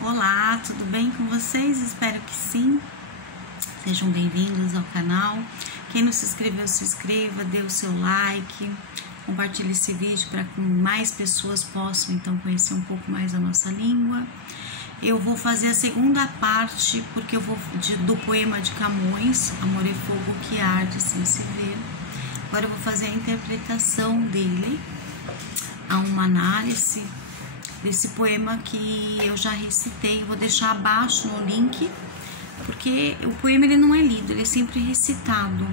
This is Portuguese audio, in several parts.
Olá, tudo bem com vocês? Espero que sim. Sejam bem-vindos ao canal. Quem não se inscreveu, se inscreva, dê o seu like, compartilhe esse vídeo para que mais pessoas possam então conhecer um pouco mais a nossa língua. Eu vou fazer a segunda parte, porque eu vou do poema de Camões, Amor é fogo que arde sem se ver. Agora eu vou fazer a interpretação dele, a uma análise desse poema que eu já recitei. Vou deixar abaixo no link, porque o poema ele não é lido, ele é sempre recitado.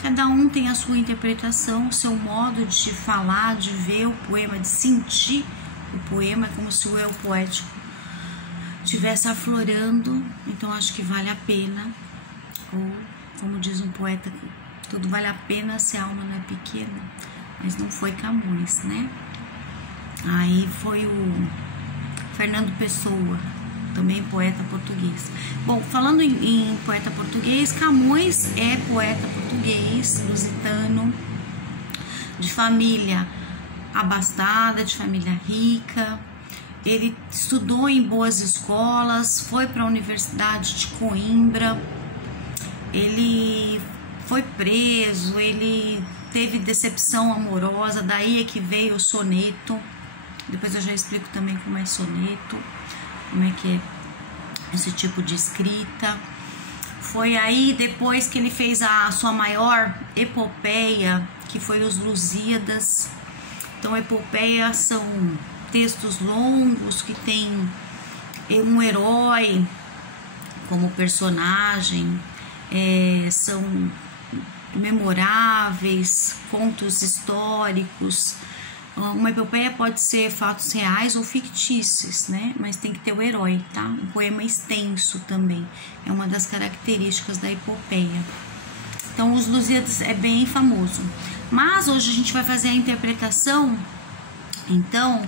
Cada um tem a sua interpretação, o seu modo de falar, de ver o poema, de sentir o poema. É como se o eu poético estivesse aflorando. Então acho que vale a pena, ou como diz um poeta, tudo vale a pena se a alma não é pequena. Mas não foi Camões, né? Aí foi o Fernando Pessoa, também poeta português. Bom, falando em poeta português, Camões é poeta português, lusitano, de família abastada, de família rica. Ele estudou em boas escolas, foi para a Universidade de Coimbra, ele foi preso, ele teve decepção amorosa, daí é que veio o soneto. Depois eu já explico também como é soneto, como é que é esse tipo de escrita. Foi aí depois que ele fez a sua maior epopeia, que foi os Lusíadas. Então, epopeia são textos longos que tem um herói como personagem, são memoráveis, contos históricos. Uma epopeia pode ser fatos reais ou fictícios, né? Mas tem que ter o herói, tá? Um poema extenso também é uma das características da epopeia. Então, os Lusíadas é bem famoso. Mas hoje a gente vai fazer a interpretação, então,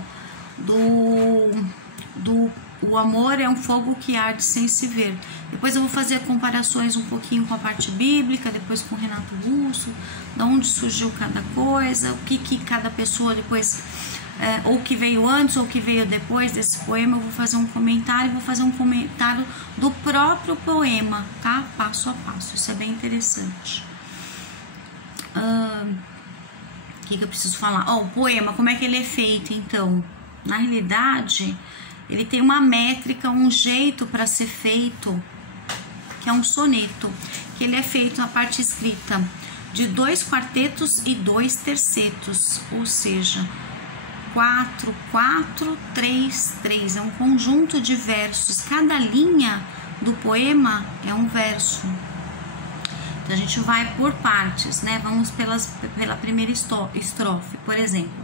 o amor é um fogo que arde sem se ver. Depois eu vou fazer comparações um pouquinho com a parte bíblica, depois com o Renato Russo, de onde surgiu cada coisa, o que cada pessoa depois, ou que veio antes ou que veio depois desse poema. Eu vou fazer um comentário, vou fazer um comentário do próprio poema, tá? Passo a passo, isso é bem interessante. O que eu preciso falar? O poema, como é que ele é feito, então? Na realidade, ele tem uma métrica, um jeito para ser feito, que é um soneto, que ele é feito na parte escrita de 2 quartetos e 2 tercetos, ou seja, 4, 4, 3, 3. É um conjunto de versos. Cada linha do poema é um verso. Então a gente vai por partes, né? Vamos pela primeira estrofe, por exemplo.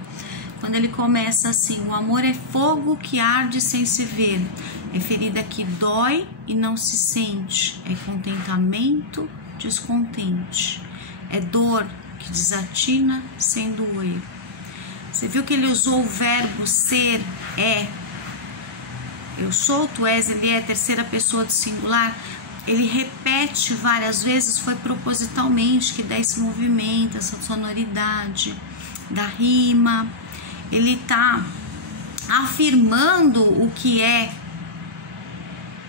Quando ele começa assim: o amor é fogo que arde sem se ver, é ferida que dói e não se sente, é contentamento descontente, é dor que desatina sem doer. Você viu que ele usou o verbo ser, é. Eu sou, tu és, ele é, terceira pessoa do singular. Ele repete várias vezes, foi propositalmente que dá esse movimento, essa sonoridade da rima. Ele está afirmando o que é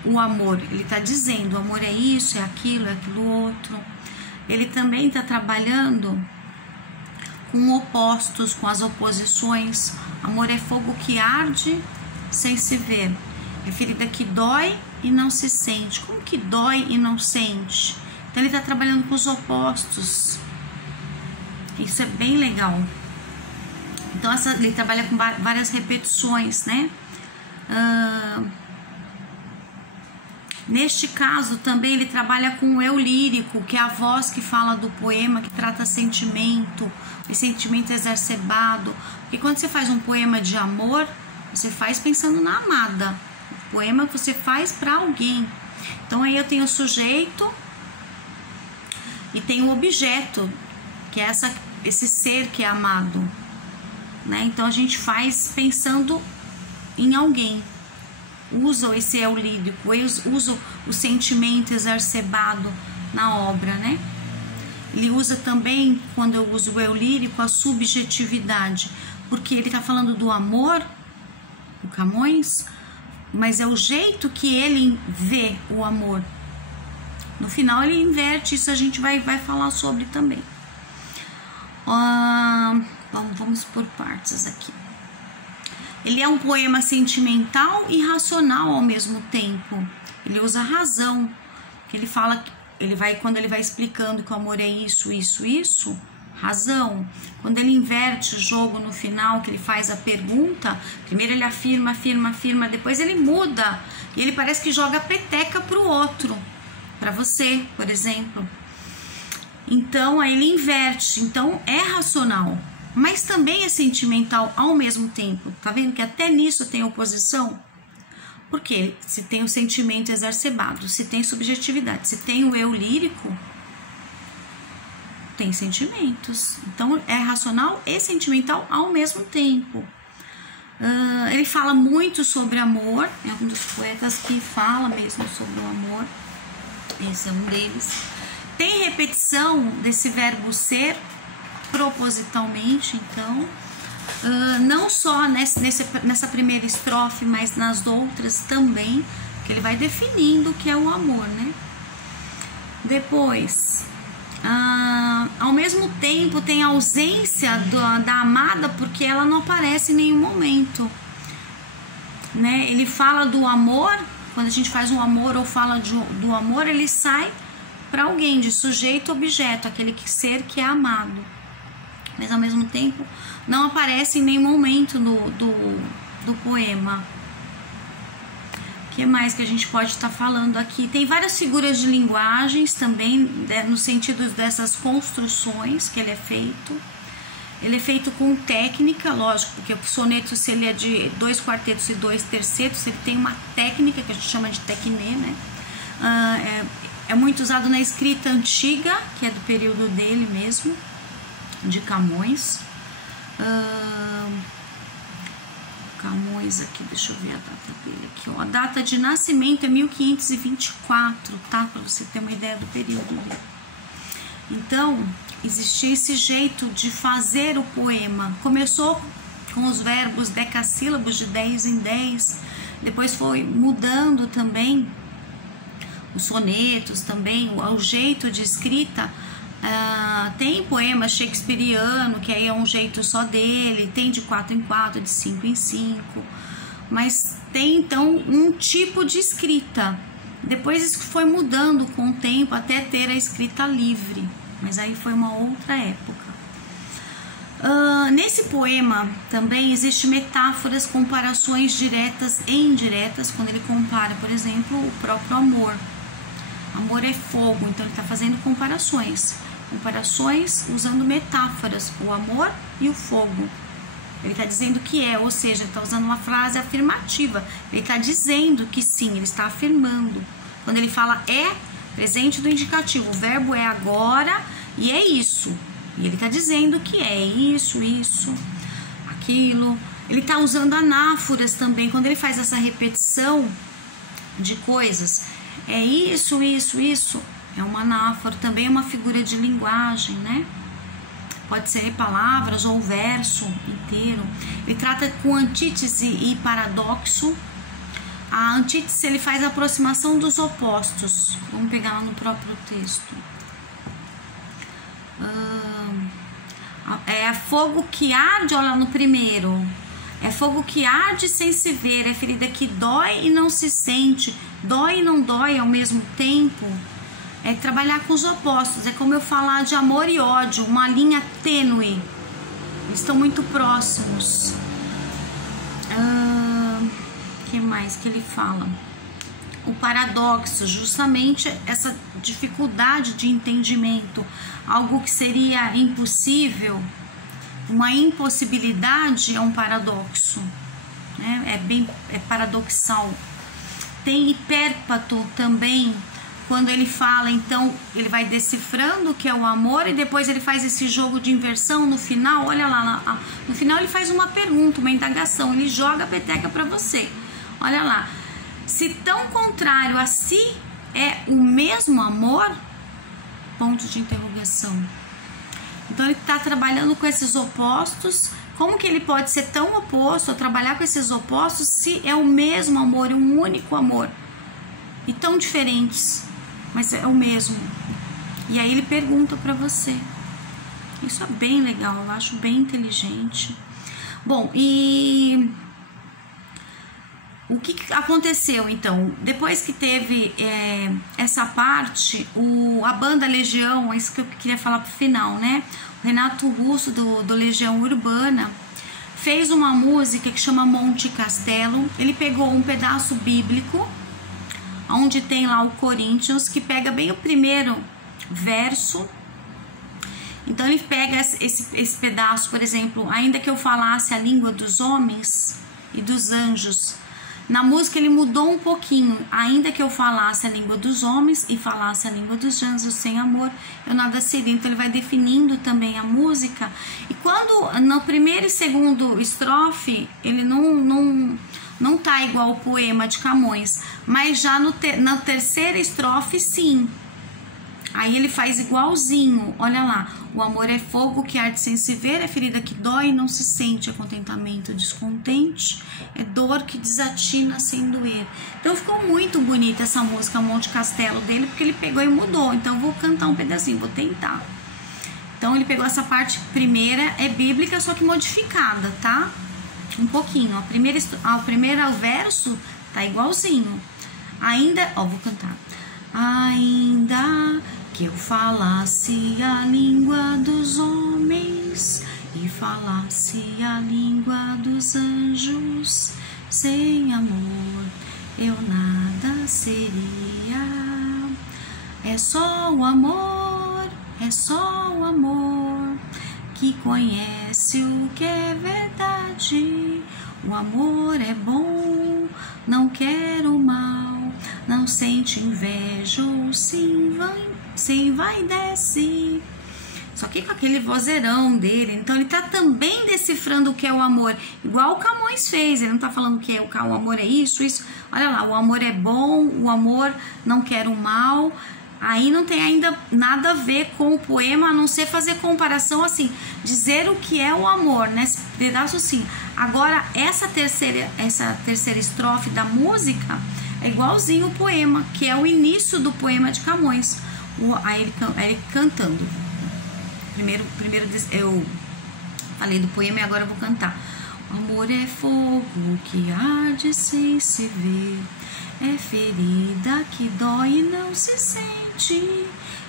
o amor. Ele está dizendo: o amor é isso, é aquilo outro. Ele também está trabalhando com opostos, com as oposições. Amor é fogo que arde sem se ver, é ferida que dói e não se sente. Como que dói e não sente? Então ele está trabalhando com os opostos. Isso é bem legal. Então ele trabalha com várias repetições, né? Neste caso também ele trabalha com o eu lírico, que é a voz que fala do poema, que trata sentimento, e sentimento exacerbado. Porque quando você faz um poema de amor, você faz pensando na amada. O poema você faz para alguém. Então aí eu tenho o sujeito e tenho o objeto, que é esse ser que é amado, né? Então a gente faz pensando em alguém. Usa esse eu lírico, usa o sentimento exacerbado na obra, né? Ele usa também, quando eu uso o eu lírico, a subjetividade, porque ele está falando do amor, o Camões, mas é o jeito que ele vê o amor. No final ele inverte, isso a gente vai falar sobre também. Vamos por partes aqui. Ele é um poema sentimental e racional ao mesmo tempo. Ele usa a razão, que ele fala, quando ele vai explicando que o amor é isso, razão. Quando ele inverte o jogo no final, que ele faz a pergunta, primeiro ele afirma, depois ele muda e ele parece que joga a peteca pro outro, para você, por exemplo. Então aí ele inverte, então é racional, mas também é sentimental ao mesmo tempo. Tá vendo que até nisso tem oposição? Porque se tem o sentimento exacerbado, se tem subjetividade, se tem o eu lírico, tem sentimentos. Então é racional e sentimental ao mesmo tempo. Ele fala muito sobre amor, é um dos poetas que fala mesmo sobre o amor. Esse é um deles. Tem repetição desse verbo ser propositalmente, então, não só nessa primeira estrofe, mas nas outras também, que ele vai definindo o que é o amor, né? Depois, ao mesmo tempo, tem a ausência da amada, porque ela não aparece em nenhum momento, né? Ele fala do amor, quando a gente faz um amor ou fala do amor, ele sai para alguém, de sujeito objeto, aquele ser que é amado, mas ao mesmo tempo não aparece em nenhum momento do poema. O que mais que a gente pode estar falando aqui? Tem várias figuras de linguagens também, no sentido dessas construções que ele é feito. Ele é feito com técnica, lógico, porque o soneto, se ele é de 2 quartetos e 2 tercetos, ele tem uma técnica que a gente chama de tecné, né? É muito usado na escrita antiga, que é do período dele mesmo, de Camões. Camões aqui, deixa eu ver a data dele aqui, ó. A data de nascimento é 1524, tá? Para você ter uma ideia do período dele. Então, existia esse jeito de fazer o poema. Começou com os verbos decassílabos de 10 em 10, depois foi mudando também os sonetos também, o jeito de escrita. Tem poema shakespeariano, que aí é um jeito só dele, tem de 4 em 4, de 5 em 5, mas tem então um tipo de escrita. Depois isso foi mudando com o tempo até ter a escrita livre, mas aí foi uma outra época. Nesse poema também existem metáforas, comparações diretas e indiretas, quando ele compara, por exemplo, o próprio amor. Amor é fogo, então ele está fazendo comparações usando metáforas, o amor e o fogo. Ele está dizendo que é, ou seja, ele está usando uma frase afirmativa, ele está dizendo que sim, ele está afirmando. Quando ele fala é, presente do indicativo, o verbo é agora e é isso, e ele está dizendo que é isso, aquilo. Ele está usando anáforas também, quando ele faz essa repetição de coisas. É isso, é uma anáfora, também é uma figura de linguagem, né? Pode ser palavras ou verso inteiro. Ele trata com antítese e paradoxo. A antítese, ele faz a aproximação dos opostos. Vamos pegar lá no próprio texto. É fogo que arde, olha lá no primeiro. É fogo que arde sem se ver, é ferida que dói e não se sente, dói e não dói ao mesmo tempo. É trabalhar com os opostos, é como eu falar de amor e ódio, uma linha tênue. Eles estão muito próximos. O que mais que ele fala? O paradoxo, justamente essa dificuldade de entendimento, algo que seria impossível. Uma impossibilidade é um paradoxo, né? É paradoxal. Tem hipérpato também, quando ele fala, então ele vai decifrando o que é o amor e depois ele faz esse jogo de inversão no final. Olha lá, no final ele faz uma pergunta, uma indagação, ele joga a peteca para você. Olha lá, se tão contrário a si é o mesmo amor? Ponto de interrogação. Então ele está trabalhando com esses opostos, Como que ele pode ser tão oposto, ou trabalhar com esses opostos, se é o mesmo amor, um único amor, e tão diferentes, mas é o mesmo. E aí ele pergunta para você. Isso é bem legal, eu acho bem inteligente. Bom, e o que aconteceu então? Depois que teve essa parte, a banda Legião, é isso que eu queria falar pro final, né? O Renato Russo, do Legião Urbana, fez uma música que chama Monte Castelo. Ele pegou um pedaço bíblico, onde tem lá o Coríntios, que pega bem o primeiro verso. Então ele pega esse pedaço, por exemplo, ainda que eu falasse a língua dos homens e dos anjos. Na música ele mudou um pouquinho. Ainda que eu falasse a língua dos homens e falasse a língua dos anjos, sem amor eu nada seria. Então ele vai definindo também a música. E quando no primeiro e segundo estrofe ele não tá igual o poema de Camões, mas já na terceira estrofe sim. Aí ele faz igualzinho, olha lá. O amor é fogo que arde sem se ver, é ferida que dói e não se sente, é contentamento descontente, é dor que desatina sem doer. Então ficou muito bonita essa música Monte Castelo dele, porque ele pegou e mudou. Então eu vou cantar um pedacinho, vou tentar. Então ele pegou essa parte primeira, é bíblica, só que modificada, tá? Um pouquinho. O primeiro verso tá igualzinho. Ainda, ó, vou cantar. Ainda que eu falasse a língua dos homens e falasse a língua dos anjos, sem amor eu nada seria. É só o amor que conhece o que é verdade. O amor é bom, não quer o mal, não sente inveja ou se envaidece. Só que com aquele vozeirão dele. Então ele tá também decifrando o que é o amor, igual o Camões fez. Ele não tá falando que o amor é isso. Olha lá, o amor é bom, o amor não quer o mal. Aí não tem ainda nada a ver com o poema, a não ser fazer comparação assim, dizer o que é o amor, nesse pedaço sim. Agora essa terceira estrofe da música é igualzinho o poema, que é o início do poema de Camões. Aí ele cantando. Primeiro eu falei do poema e agora eu vou cantar. O amor é fogo que arde sem se ver, é ferida que dói e não se sente,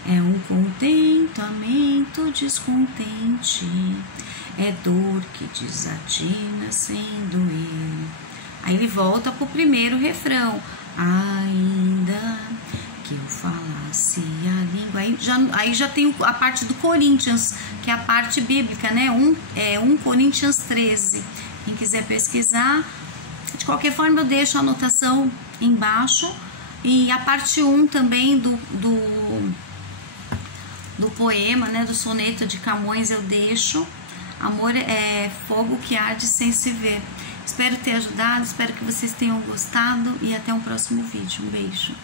é um contentamento descontente, é dor que desatina sem doer. Aí ele volta pro primeiro refrão. Ainda que eu falasse a língua. Aí já tem a parte do Coríntios, que é a parte bíblica, né? 1 Coríntios 13. Quem quiser pesquisar, de qualquer forma eu deixo a anotação embaixo. E a parte 1 também do poema, né? Do soneto de Camões eu deixo. Amor é fogo que arde sem se ver. Espero ter ajudado, espero que vocês tenham gostado e até um próximo vídeo. Um beijo.